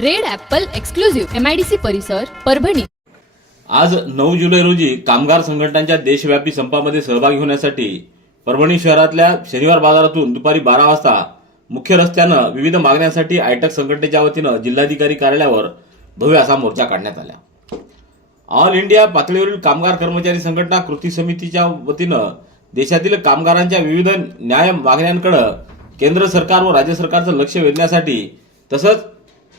Red apple exclusive MIDC परिसर परभणी. आज नऊ जुलै रोजी कामगार संघटनांच्या देशव्यापी संपामध्ये सहभागी होण्यासाठी परभणी शहरातल्या शनिवार बाजारातून दुपारी बारा वाजता मुख्य रस्त्यानं विविध मागण्यांसाठी आयटक संघटनेच्या वतीनं जिल्हाधिकारी कार्यालयावर भव्य असा मोर्चा काढण्यात आला. ऑल इंडिया पातळीवरील कामगार कर्मचारी संघटना कृती समितीच्या वतीनं देशातील कामगारांच्या विविध न्याय मागण्यांकडे केंद्र सरकार व राज्य सरकारचं लक्ष वेधण्यासाठी तसंच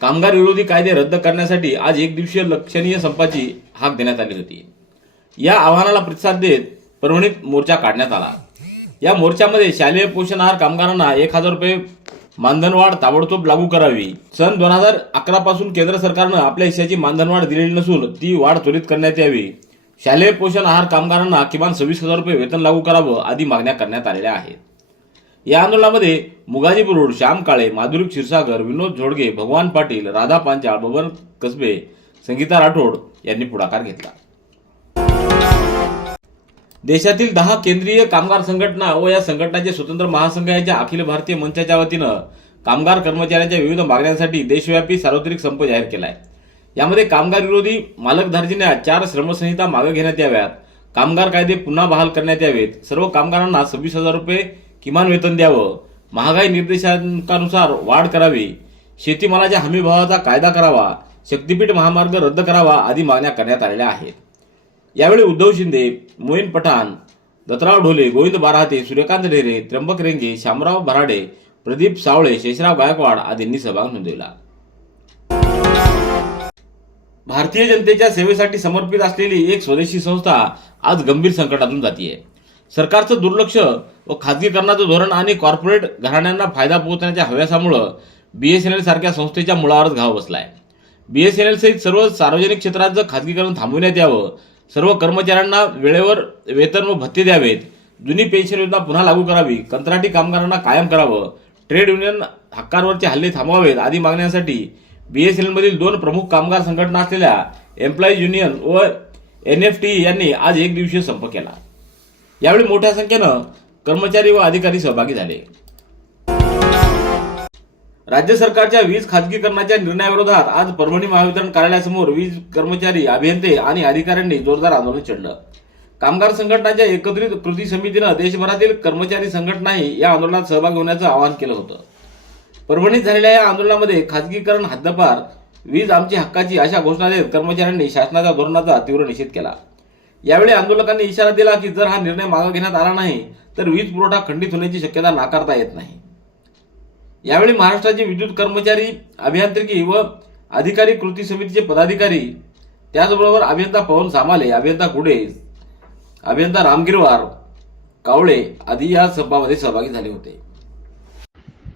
कामगार विरोधी कायदे रद्द करण्यासाठी आज एक दिवसीय लक्षणीय संपाची हाक देण्यात आली होती. या आव्हानाला प्रतिसाद देत परभणीत मोर्चा काढण्यात आला. या मोर्चामध्ये शालेय पोषण आहार कामगारांना एक हजार रुपये मानधनवाढ ताबडतोब लागू करावी. सन दोन हजार अकरा पासून केंद्र सरकारनं आपल्या हिश्श्याची मानधनवाढ दिलेली नसून ती वाढ त्वरित करण्यात यावी. शालेय पोषण आहार कामगारांना किमान सव्वीस हजार रुपये वेतन लागू करावं आदी मागण्या करण्यात आलेल्या आहेत. या आंदोलनामध्ये मुगाजी बुरुड श्याम काळे माधुरी क्षीरसागर विनोद झोडगे भगवान पाटील राधा पांचाळ बबन कसबे संगीता राठोड यांनी पुढाकार घेतला. देशातील दहा केंद्रीय कामगार संघटना व या संघटनाचे स्वतंत्र महासंघाच्या अखिल भारतीय मंचाच्या वतीनं कामगार कर्मचाऱ्यांच्या विविध मागण्यांसाठी देशव्यापी सार्वत्रिक संप जाहीर केला आहे यामध्ये कामगार विरोधी मालक चार श्रमसंहिता मागे घेण्यात याव्यात कामगार कायदे पुन्हा बहाल करण्यात यावेत सर्व कामगारांना सव्वीस हजार रुपये किमान वेतन द्यावं. महागाई निर्देशांकानुसार वाढ करावी. शेतीमालाच्या हमीभावाचा कायदा करावा. शक्तीपीठ महामार्ग रद्द करावा आदी मागण्या करण्यात आलेल्या आहेत. यावेळी उद्धव शिंदे मोईन पठाण दत्तराव ढोले गोविंद बाराहते सूर्यकांत ढेरे त्र्यंबक रेंगे शामराव भराडे प्रदीप सावळे शेषराव गायकवाड आदींनी सहभाग नोंदवला भारतीय जनतेच्या सेवेसाठी समर्पित असलेली एक स्वदेशी संस्था आज गंभीर संकटातून जातीये. सरकारचं दुर्लक्ष व खाजगीकरणाचं धोरण आणि कॉर्पोरेट घराण्यांना फायदा पोहोचण्याच्या हव्यासामुळं बी एस एन सारख्या संस्थेच्या मुळावरच घाव बसलाय. एल सहित सर्व सार्वजनिक क्षेत्राचं खाजगीकरण थांबवण्यात यावं. सर्व कर्मचाऱ्यांना वेळेवर वेतन व भत्ते द्यावेत. जुनी पेन्शन योजना पुन्हा लागू करावी. कंत्राटी कामगारांना कायम करावं. ट्रेड युनियन हक्कांवरचे हल्ले थांबवावेत आदी मागण्यांसाठी एन एलमधील दोन प्रमुख कामगार संघटना असलेल्या एम्प्लॉईज युनियन व एन एफ टी यांनी आज एक दिवसीय संप केला. यावेळी मोठ्या संख्येनं कर्मचारी व अधिकारी सहभागी झाले. राज्य सरकारच्या वीज खाजगीकरणाच्या निर्णयाविरोधात आज परभणी महावितरण कार्यालयासमोर वीज कर्मचारी अभियंते आणि अधिकाऱ्यांनी जोरदार आंदोलन छेडलं कामगार संघटनाच्या एकत्रित कृती समितीनं देशभरातील कर्मचारी संघटनाही या आंदोलनात सहभागी होण्याचं आवाहन केलं होतं. परभणीत झालेल्या या आंदोलनामध्ये खाजगीकरण हद्दपार वीज आमची हक्काची अशा घोषणा देत कर्मचाऱ्यांनी शासनाच्या धोरणाचा तीव्र निषेध केला. यावेळी आंदोलकांनी इशारा दिला की जर हा निर्णय मागे घेण्यात आला नाही तर वीज पुरवठा खंडित होण्याची शक्यता नाकारता येत नाही. यावेळी महाराष्ट्राचे विद्युत कर्मचारी अभियांत्रिकी व अधिकारी कृती समितीचे पदाधिकारी त्याचबरोबर अभियंता पवन सामाले अभियंता कुडे अभियंता रामगिरवार कावळे आदी या सभामध्ये सहभागी झाले होते.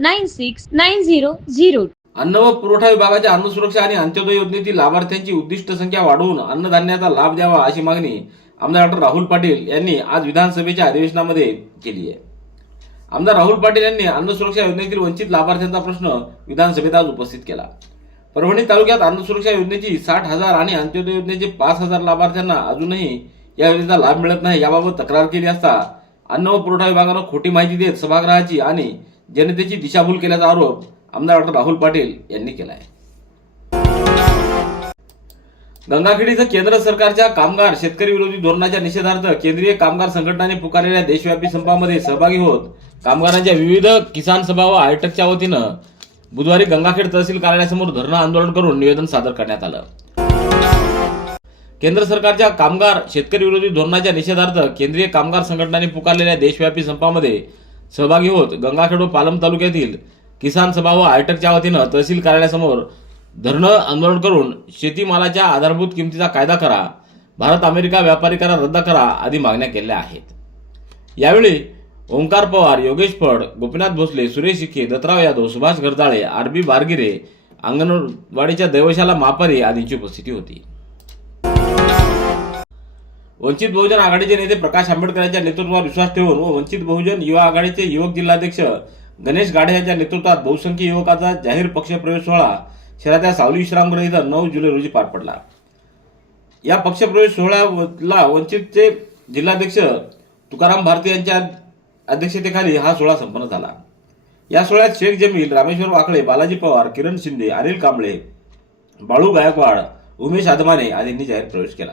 nine six nine zero zero अन्न व पुरवठा विभागाच्या अन्न सुरक्षा आणि अंत्योदय योजनेतील लाभार्थ्यांची उद्दिष्ट संख्या वाढवून अन्नधान्याचा लाभ द्यावा अशी मागणी आमदार डॉक्टर राहुल पाटील यांनी आज विधानसभेच्या अधिवेशनामध्ये केली आहे आमदार राहुल पाटील यांनी अन्न सुरक्षा योजनेतील वंचित लाभार्थ्यांचा प्रश्न विधानसभेत आज उपस्थित केला परभणी तालुक्यात अन्न सुरक्षा योजनेची साठ हजार आणि अंत्योदय योजनेचे पाच हजार लाभार्थ्यांना अजूनही या योजनेचा लाभ मिळत नाही याबाबत तक्रार केली असता अन्न व पुरवठा विभागानं खोटी माहिती देत सभागृहाची आणि जनतेची दिशाभूल केल्याचा आरोप आमदार डॉक्टर राहुल पाटील यांनी केला आहे गंगाखेडीचं केंद्र सरकारच्या कामगार शेतकरी विरोधी धोरणाच्या निषेधार्थ केंद्रीय कामगार संघटनाने पुकारलेल्या देशव्यापी संपामध्ये सहभागी होत कामगारांच्या विविध किसान सभा व आयटकच्या वतीनं बुधवारी गंगाखेड तहसील कार्यालयासमोर धरणं आंदोलन करून निवेदन सादर करण्यात आलं. केंद्र सरकारच्या कामगार शेतकरी विरोधी धोरणाच्या निषेधार्थ केंद्रीय कामगार संघटनाने पुकारलेल्या देशव्यापी संपामध्ये सहभागी होत गंगाखेडो पालम तालुक्यातील किसान सभा व आयटकच्या वतीनं तहसील कार्यालयासमोर धरणं आंदोलन करून शेतीमालाच्या आधारभूत किमतीचा कायदा करा भारत अमेरिका व्यापारी करार रद्द करा आदी मागण्या केल्या आहेत. यावेळी ओंकार पवार योगेश फड गोपीनाथ भोसले सुरेश शिखे दत्तराव यादव सुभाष गरदाळे आरबी बारगिरे अंगणवाडीच्या दैवशाला मापारी आदींची उपस्थिती होती. वंचित बहुजन आघाडीचे नेते प्रकाश आंबेडकर यांच्या नेतृत्वावर विश्वास ठेवून व वंचित बहुजन युवा आघाडीचे युवक जिल्हाध्यक्ष गणेश गाडे यांच्या नेतृत्वात बहुसंख्य युवकाचा जाहीर पक्षप्रवेश सोहळा शहराच्या सावली विश्रामगृह इथं नऊ जुलै रोजी पार पडला. या पक्षप्रवेश सोहळ्याला वंचितचे जिल्हाध्यक्ष तुकाराम भारती यांच्या अध्यक्षतेखाली हा सोहळा संपन्न झाला. या सोहळ्यात शेख जमील रामेश्वर वाकळे बालाजी पवार किरण शिंदे अनिल कांबळे बाळू गायकवाड उमेश आदमाने आदींनी जाहीर प्रवेश केला.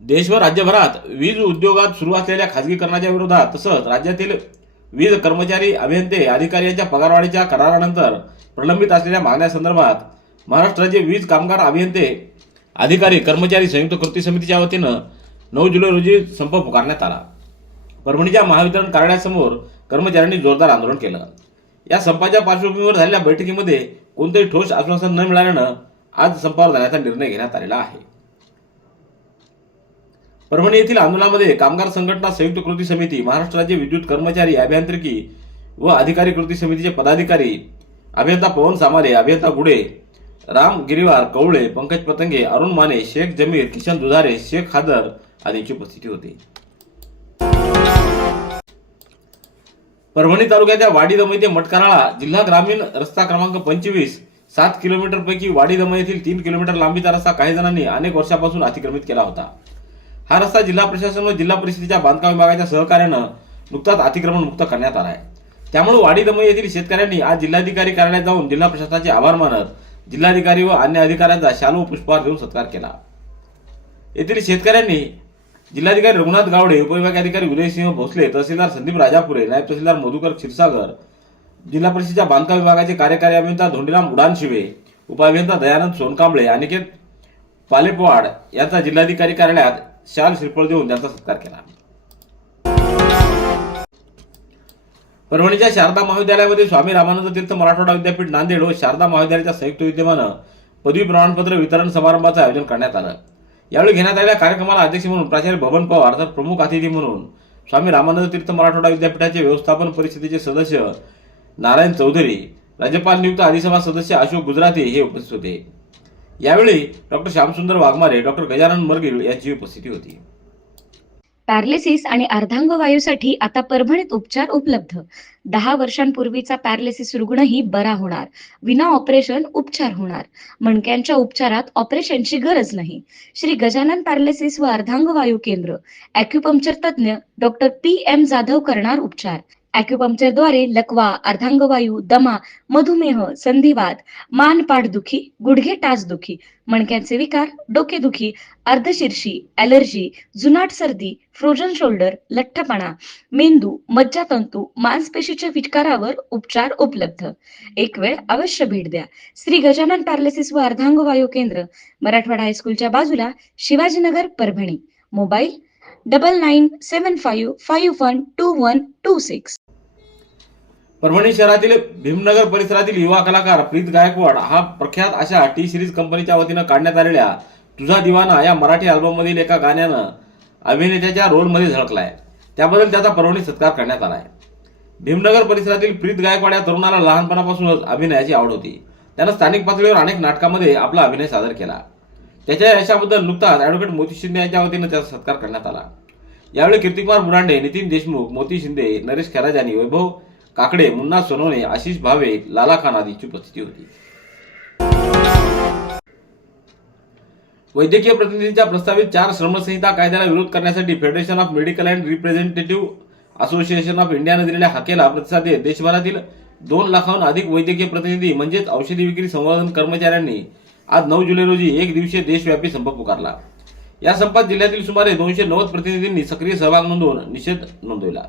देश व राज्यभरात वीज उद्योगात सुरू असलेल्या खासगीकरणाच्या विरोधात तसंच राज्यातील वीज कर्मचारी अभियंते अधिकारी यांच्या पगारवाढीच्या करारानंतर प्रलंबित असलेल्या मागण्यासंदर्भात महाराष्ट्र राज्य वीज कामगार अभियंते अधिकारी कर्मचारी संयुक्त कृती समितीच्या वतीनं नऊ जुलै रोजी संप पुकारण्यात आला. परभणीच्या महावितरण कार्यालयासमोर कर्मचाऱ्यांनी जोरदार आंदोलन केलं. या संपाच्या पार्श्वभूमीवर झालेल्या बैठकीमध्ये कोणतेही ठोस आश्वासन न मिळाल्यानं आज संपावर जाण्याचा निर्णय घेण्यात आलेला आहे. परभणी येथील आंदोलनामध्ये कामगार संघटना संयुक्त कृती समिती महाराष्ट्र राज्य विद्युत कर्मचारी अभियांत्रिकी व अधिकारी कृती समितीचे पदाधिकारी अभियंता पवन सामारे अभियंता गुडे राम गिरीवार कवळे पंकज पतंगे अरुण माने शेख जमीर किशन दुधारे शेख खादर आदींची उपस्थिती होती. परभणी तालुक्याच्या वाडी दमई ते मटकाराळा जिल्हा ग्रामीण रस्ता क्रमांक पंचवीस सात किलोमीटर पैकी वाडी दमई येथील तीन किलोमीटर लांबीचा रस्ता काही जणांनी अनेक वर्षापासून अतिक्रमित केला होता. हा रस्ता जिल्हा प्रशासन व जिल्हा परिषदेच्या बांधकाम विभागाच्या सहकार्यानं नुकताच अतिक्रमण मुक्त करण्यात आला आहे त्यामुळे वाडी दमई येथील शेतकऱ्यांनी आज जिल्हाधिकारी कार्यालयात जाऊन जिल्हा प्रशासनाचे आभार मानत जिल्हाधिकारी व अन्य अधिकाऱ्यांचा शालू पुष्पहार देऊन सत्कार केला. येथील शेतकऱ्यांनी जिल्हाधिकारी रघुनाथ गावडे उपविभागाधिकारी उदयसिंह भोसले तहसीलदार संदीप राजापुरे नायब तहसीलदार मधुकर क्षीरसागर जिल्हा परिषदेच्या बांधकाम विभागाचे कार्यकारी अभियंता धोंडीराम उडानशिवे उपअभियंता दयानंद सोनकांबळे अनिकेत पालेपवाड यांचा जिल्हाधिकारी कार्यालयात शाल श्रीफळ देऊन त्यांचा सत्कार केला. परभणीच्या शारदा महाविद्यालयामध्ये स्वामी रामानंद तीर्थ मराठवाडा विद्यापीठ नांदेड व शारदा महाविद्यालयाच्या संयुक्त विद्यमानं पदवी प्रमाणपत्र वितरण समारंभाचं आयोजन करण्यात आलं. यावेळी घेण्यात आलेल्या कार्यक्रमाला अध्यक्ष म्हणून प्राचार्य भवन पवार तर प्रमुख अतिथी म्हणून स्वामी रामानंद तीर्थ मराठवाडा विद्यापीठाचे व्यवस्थापन परिषदेचे सदस्य नारायण चौधरी राज्यपाल नियुक्त अधिसभा सदस्य अशोक गुजराती हे उपस्थित होते. यावेळी डॉक्टर श्यामसुंदर वाघमारे डॉक्टर गजानन मर्गिल यांची उपस्थिती होती. पॅरालिसिस आणि अर्धांगवायूसाठी आता परभणीत उपचार उपलब्ध. दहा वर्षांपूर्वीचा पॅरालिसिस रुग्णही बरा होणार. विना ऑपरेशन उपचार होणार. मणक्यांच्या उपचारात ऑपरेशनची गरज नाही. श्री गजानन पॅरालिसिस व अर्धांगवायू केंद्र. अॅक्युपंक्चर तज्ज्ञ डॉक्टर पी एम जाधव करणार उपचार. अॅक्युपंक्चरद्वारे लकवा अर्धांगवायू दमा मधुमेह संधिवात मान पाठदुखी गुडघे टाचदुखी मणक्यांचे विकार डोकेदुखी अर्धशिरशी ॲलर्जी जुनाट सर्दी फ्रोजन शोल्डर लठ्ठपणा मेंदू मज्जातंतू मांसपेशीच्या विटकारावर उपचार उपलब्ध. एक वेळ अवश्य भेट द्या. श्री गजानन पॅरालिसिस व अर्धांगवायू केंद्र मराठवाडा हायस्कूलच्या बाजूला Shivajinagar Parbhani. Mobile double nine seven five five one two one two six Parbhani शहरातील भीमनगर परिसरातील युवा कलाकार प्रीत गायकवाड हा प्रख्यात अशा टी सिरीज कंपनीच्या वतीनं काढण्यात आलेल्या तुझा दिवाना या मराठी अल्बम मधील एका गाण्यानं अभिनेत्याच्या रोलमध्ये झळकलाय. त्याबद्दल त्याचा परभणी सत्कार करण्यात आलाय. भीमनगर परिसरातील प्रीत गायकवाड या तरुणाला लहानपणापासूनच अभिनयाची आवड होती. त्यानं स्थानिक पातळीवर अनेक नाटकामध्ये आपला अभिनय सादर केला. त्याच्या यशाबद्दल नुकताच ॲडव्होकेट मोती शिंदे यांच्या वतीनं त्याचा सत्कार करण्यात आला. यावेळी कीर्तिकुमार बुरांडे नितीन देशमुख मोती शिंदे नरेश खराजानी वैभव काकडे मुन्ना सोनवणे आशिष भावे लाला खान आदींची उपस्थिती होती. वैद्यकीय प्रतिनिधींच्या प्रस्तावित चार श्रमसंहिता कायद्याला विरोध करण्यासाठी federation of medical and representative association of इंडियानं दिलेल्या हाकेला प्रतिसाद देत देशभरातील दोन लाखाहून अधिक वैद्यकीय प्रतिनिधी म्हणजेच औषधी विक्री संवर्धन कर्मचाऱ्यांनी आज नऊ जुलै रोजी एक दिवसीय देशव्यापी संप पुकारला. या संपात जिल्ह्यातील सुमारे दोनशे नव्वद प्रतिनिधींनी सक्रिय सहभाग नोंदवून निषेध नोंदवला.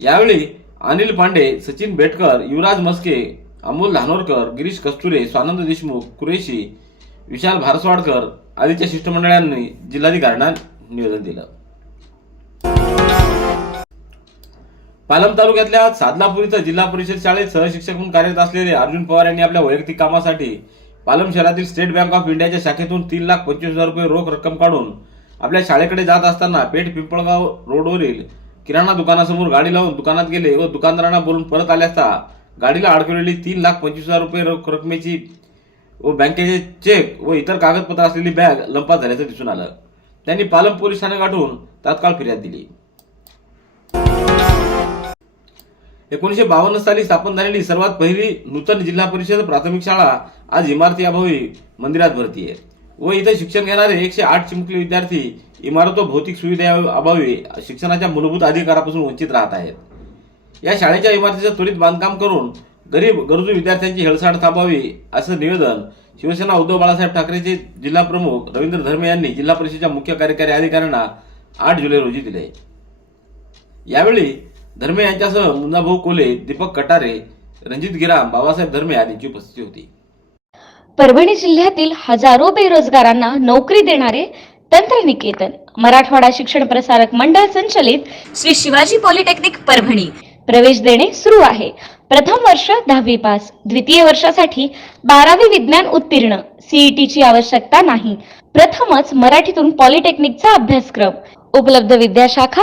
यावेळी अनिल पांडे सचिन बेटकर युवराज मस्के अमोल धानोरकर गिरीश कस्तुरे स्वानंद देशमुख कुरेशी विशाल भारसवाडकर आदीच्या शिष्टमंडळांनी जिल्हाधिकाऱ्यांना निवेदन दिलं. पालम तालुक्यातल्या सादलापूर इथं जिल्हा परिषद शाळेत सहशिक्षक म्हणून कार्यरत असलेले अर्जुन पवार यांनी आपल्या वैयक्तिक कामासाठी पालम शहरातील स्टेट बँक ऑफ इंडियाच्या शाखेतून तीन लाख पंचवीस हजार रुपये रोख रक्कम काढून आपल्या शाळेकडे जात असताना पेठ पिंपळगाव रोडवरील किराणा दुकानासमोर गाडी लावून दुकानात गेले व दुकानदारांना बोलून परत आले असता गाडीला अडकवलेली तीन लाख पंचवीस हजार रुपये रोख रकमेची व बँकेचे चेक व इतर कागदपत्र असलेली बॅग लंपास झाल्याचं दिसून आलं. त्यांनी पालम पोलीस ठाणे गाठून तात्काळ फिर्याद दिली. एकोणीशे बावन्न साली स्थापन झालेली सर्वात पहिली नूतन जिल्हा परिषद प्राथमिक शाळा आज इमारती अभावी मंदिरात भरती आहे. व इथं शिक्षण घेणारे एकशे आठ चिमुकले विद्यार्थी इमारत व भौतिक सुविधा अभावी शिक्षणाच्या मूलभूत अधिकारापासून वंचित राहत आहेत. या शाळेच्या इमारतीचं त्वरित बांधकाम करून गरीब गरजू विद्यार्थ्यांची हेळसाड थांबावी असं निवेदन शिवसेना उद्धव बाळासाहेब ठाकरेचे जिल्हा प्रमुख रवींद्र धर्मे यांनी जिल्हा परिषदेच्या मुख्य कार्यकारी अधिकाऱ्यांना आठ जुलै रोजी दिले. यावेळी धर्मे यांच्यासह मुन्नाभाऊ कोले दीपक कटारे रणजित गिराम बाबासाहेब धर्मे आदींची उपस्थिती होती. परभणी जिल्ह्यातील हजारो बेरोजगारांना नोकरी देणारे तंत्रनिकेतन मराठवाडा शिक्षण प्रसारक मंडळ संचलित श्री शिवाजी पॉलिटेक्निक परभणी. प्रवेश देणे सुरू आहे. प्रथम वर्ष दहावी पास द्वितीय वर्षासाठी बारावी विज्ञान उत्तीर्ण सीईटीची आवश्यकता नाही. प्रथमच मराठीतून पॉलिटेक्निकचा अभ्यासक्रम. उपलब्ध विद्याशाखा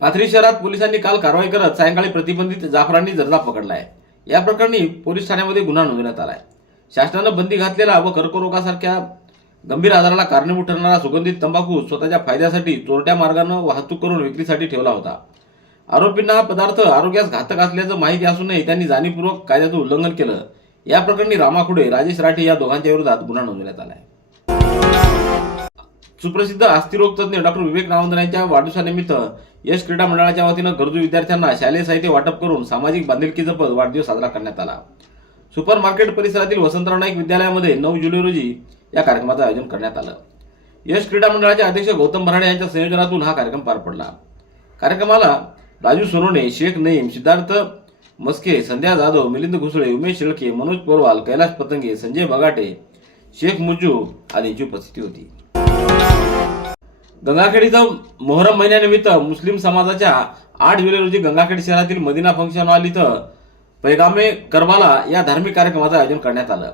पाथरी शहरात पोलिसांनी काल कारवाई करत सायंकाळी प्रतिबंधित जाफरांनी जर्दा आहे या प्रकरणी पोलीस ठाण्यामध्ये गुन्हा नोंदवण्यात आला आहे शासनानं बंदी घातलेला व कर्करोगासारख्या गंभीर आजाराला कारणीभूत ठरणारा सुगंधित तंबाखू स्वतःच्या फायद्यासाठी चोरट्या मार्गानं वाहतूक करून विक्रीसाठी ठेवला होता. आरोपींना हा पदार्थ आरोग्यास घातक असल्याचं माहिती असूनही त्यांनी जाणीवपूर्वक कायद्याचं उल्लंघन केलं. या प्रकरणी रामाखुडे राजेश राठे या दोघांच्या विरोधात गुन्हा नोंदवण्यात आला आहे सुप्रसिद्ध अस्थिरोग तज्ञ डॉक्टर विवेक नावंदर यांच्या वाढदिवसानिमित्त यश क्रीडा मंडळाच्या वतीनं गरजू विद्यार्थ्यांना शालेय साहित्य वाटप करून सामाजिक बांधिलकी जपत वाढदिवस साजरा करण्यात आला. सुपर मार्केट परिसरातील वसंतराव नाईक विद्यालयामध्ये नऊ जुलै रोजी या कार्यक्रमाचं आयोजन करण्यात आलं. यश क्रीडा मंडळाचे अध्यक्ष गौतम भराडे यांच्या संयोजनातून हा कार्यक्रम पार पडला. कार्यक्रमाला राजू सोनोने शेख नईम सिद्धार्थ मस्के संध्या जाधव मिलिंद घुसळे उमेश शेळके मनोज पोरवाल कैलाश पतंगे संजय बगाटे शेख मुजू आदींची उपस्थिती होती. गंगाखेड इथं मोहरम महिन्यानिमित्त मुस्लिम समाजाच्या आठ जुलै रोजी गंगाखेड शहरातील मदिना फंक्शन हॉल इथं पैगामे करबाला या धार्मिक कार्यक्रमाचं आयोजन करण्यात आलं.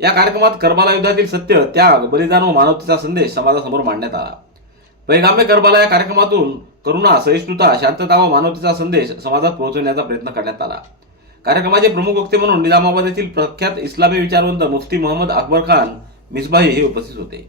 या कार्यक्रमात करबाला युद्धातील सत्य त्याग बलिदान व मानवतेचा संदेश समाजासमोर मांडण्यात आला. पैगामे करबाला या कार्यक्रमातून करुणा सहिष्णुता शांतता व मानवतेचा संदेश समाजात पोहोचवण्याचा प्रयत्न करण्यात आला. कार्यक्रमाचे प्रमुख वक्ते म्हणून निजामाबाद येथील प्रख्यात इस्लामी विचारवंत मुफ्ती मोहम्मद अकबर खान मिसबाही हे उपस्थित होते.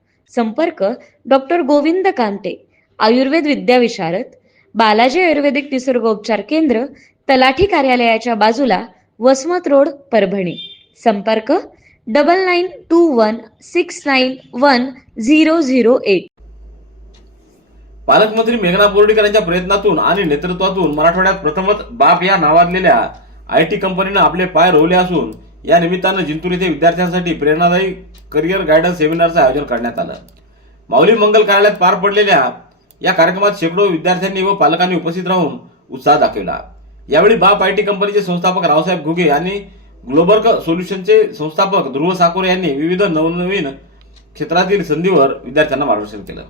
संपर्क डॉक्टर गोविंद कांते आयुर्वेद विद्याविशारद बालाजी आयुर्वेदिक निसर्गोपचार केंद्र तलाठी कार्यालयाच्या बाजूला वसमत रोड परभणी. संपर्क double nine two one six nine one zero zero eight पालकमंत्री मेघना बोर्डीकर यांच्या प्रयत्नातून आणि नेतृत्वातून मराठवाड्यात प्रथमच बाप या नावाजलेल्या आय टी कंपनीनं आपले पाय रोवले असून या निमित्तानं जिंतूर येथे विद्यार्थ्यांसाठी प्रेरणादायी करिअर गायडन्स सेमिनारचं आयोजन करण्यात आलं. माऊली मंगल कार्यालयात पार पडलेल्या या कार्यक्रमात शेकडो विद्यार्थ्यांनी व पालकांनी उपस्थित राहून उत्साह दाखवला. यावेळी बाप आय टी कंपनीचे संस्थापक रावसाहेब घुगे आणि ग्लोबर्क सोल्युशनचे संस्थापक ध्रुव साकोरे यांनी विविध नवनवीन क्षेत्रातील संधीवर विद्यार्थ्यांना मार्गदर्शन केलं.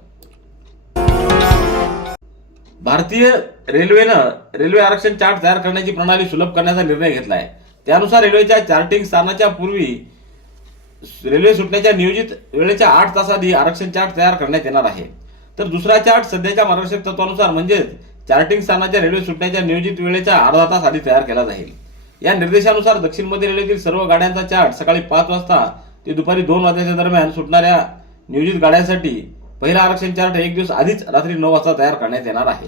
भारतीय रेल्वेनं रेल्वे आरक्षण चार्ट तयार करण्याची प्रणाली सुलभ करण्याचा निर्णय घेतला आहे त्यानुसार रेल्वेच्या चार्टिंग स्थानाच्या पूर्वी रेल्वे सुटण्याच्या नियोजित वेळेच्या आठ तासाआधी आरक्षण चार्ट तयार करण्यात येणार आहे. तर दुसरा चार्ट सध्याच्या मार्गदर्शक तत्वानुसार म्हणजेच चार्टिंग स्थानाच्या रेल्वे सुटण्याच्या नियोजित वेळेच्या अर्धा तास आधी तयार केला जाईल. या निर्देशानुसार दक्षिण मध्य रेल्वेतील सर्व गाड्यांचा चार्ट सकाळी पाच वाजता ते दुपारी दोन वाजण्याच्या दरम्यान सुटणाऱ्या नियोजित गाड्यांसाठी पहिला आरक्षण चार्ट एक दिवस आधीच रात्री नऊ वाजता तयार करण्यात येणार आहे.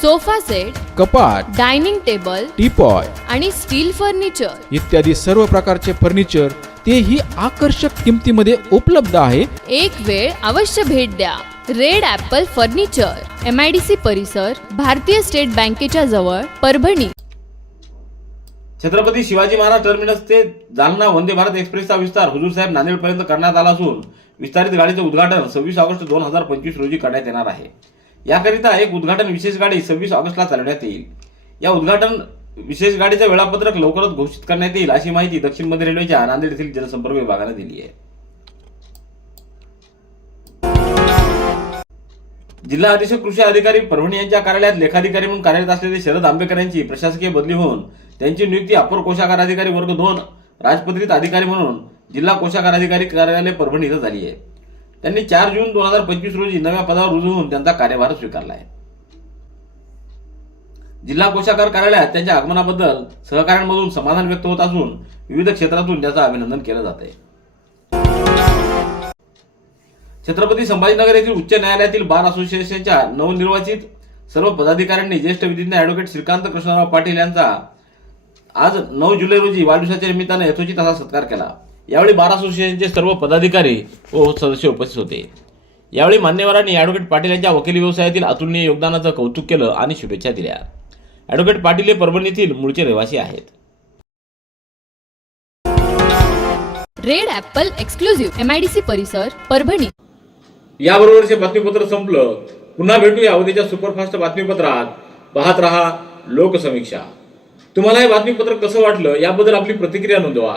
sofa set कपाट डायनिंग टेबल टीपॉय आणि स्टील फर्निचर. इत्यादी सर्व प्रकारचे फर्निचर तेही आकर्षक किमतीमध्ये उपलब्ध आहे. एक वेळ अवश्य भेट द्या. Red apple furniture M I D C परिसर भारतीय स्टेट बँकेच्या जवळ परभणी. छत्रपती शिवाजी महाराज टर्मिनस ते जालना वंदे भारत एक्सप्रेसचा विस्तार हुजूर साहेब नांदेडपर्यंत करण्यात आला असून विस्तारित गाडीचं उद्घाटन सव्वीस ऑगस्ट दोन हजार पंचवीस रोजी करण्यात येणार आहे. याकरिता एक उद्घाटन विशेष गाडी सव्वीस ऑगस्टला चालवण्यात येईल. या उद्घाटन विशेष गाडीचं वेळापत्रक लवकरच घोषित करण्यात येईल अशी माहिती दक्षिण मध्य रेल्वेच्या नांदेड येथील जनसंपर्क विभागाने दिली आहे. जिल्हा अधीक्षक कृषी अधिकारी परभणी यांच्या कार्यालयात लेखाधिकारी म्हणून कार्यरत असलेले शरद आंबेकर यांची प्रशासकीय बदली होऊन त्यांची नियुक्ती अपर कोशागार अधिकारी वर्ग दोन राजपत्रित अधिकारी म्हणून जिल्हा कोशागार अधिकारी कार्यालय परभणी इथं झाली आहे. त्यांनी चार जून दोन हजार पंचवीस रोजी नव्या पदावर रुजू होऊन त्यांचा कार्यभार स्वीकारला आहे. जिल्हा कोशागार कार्यालयात त्यांच्या आगमनाबद्दल सहकाऱ्यांमधून समाधान व्यक्त होत असून विविध क्षेत्रातून त्याचं अभिनंदन केलं जात आहे. छत्रपती संभाजीनगर येथील उच्च न्यायालयातील बार असोसिएशनच्या नवनिर्वाचित सर्व पदाधिकाऱ्यांनी ज्येष्ठ विधिज्ञ ॲडव्होकेट श्रीकांत कृष्णराव पाटील यांचा आज नऊ जुलै रोजी वाढदिवसाच्या निमित्तानं यथोचित असा सत्कार केला. यावेळी बार असोसिएशनचे सर्व पदाधिकारी व सदस्य उपस्थित होते. यावेळी मान्यवरांनी ॲडव्होकेट पाटील यांच्या वकिली व्यवसायातील अतुलनीय योगदानाचं कौतुक केलं आणि शुभेच्छा दिल्या. ॲडव्होकेट पाटील हे परभणीतील मूळचे रहिवासी आहेत. Red apple exclusive M I D C परिसर परभणी. याबरोबरचे बातमीपत्र संपलं. पुन्हा भेटूया उद्याच्या सुपरफास्ट बातमीपत्रात. पाहत रहा लोकसमीक्षा. तुम्हाला हे बातमीपत्र कसं वाटलं याबद्दल आपली प्रतिक्रिया नोंदवा.